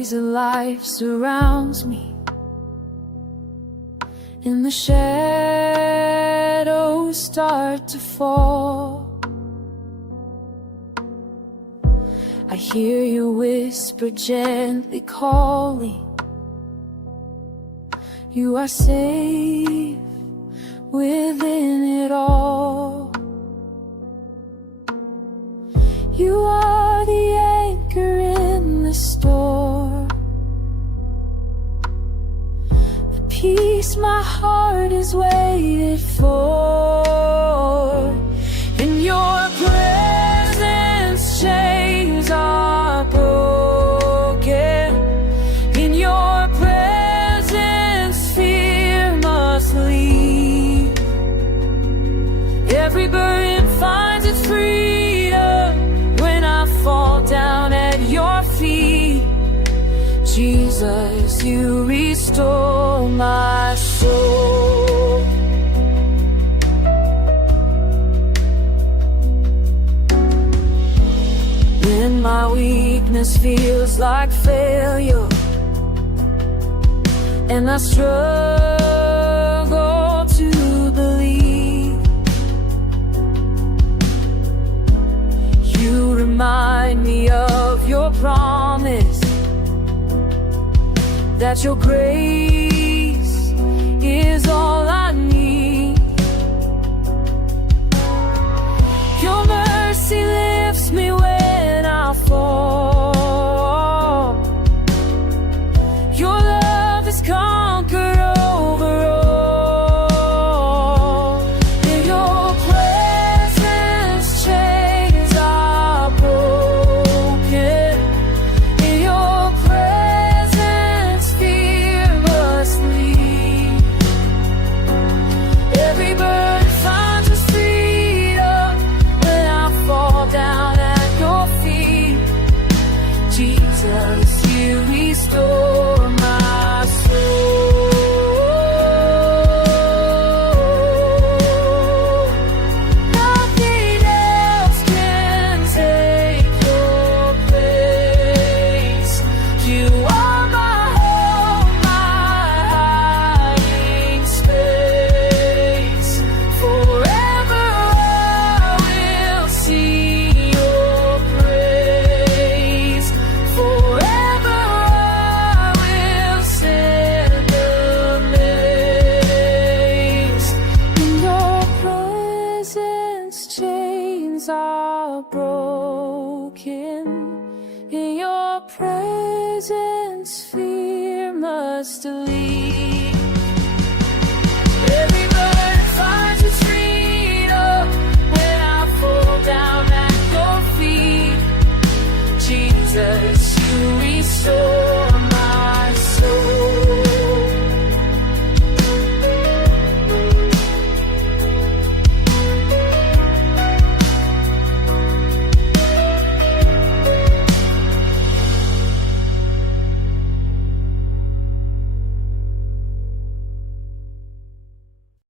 haze of life surrounds me, and the shadows start to fall. I hear your whisper gently calling. You are safe within it all. You are the anchor in the storm, the peace my heart has waited for. In your presence chains are broken. In your presence fear must leave. Every burden finds its freedom when I fall down at your feet. Jesus, you restore my soul. When my weakness feels like failure, and I struggle to believe, you remind me of your promise, that your grace is all I need. Your mercy lifts me when I fall. Your love has conquered over all. In your presence chains are broken. In your presence fear must leave. Every burden finds its freedom when I fall down at your feet. Jesus, you restore my soul. Nothing else can take your place. You are my home, my hiding space. Forever I will sing your praise. Forever I will sing amaze. In your presence chains are broken. In your presence fear must leave.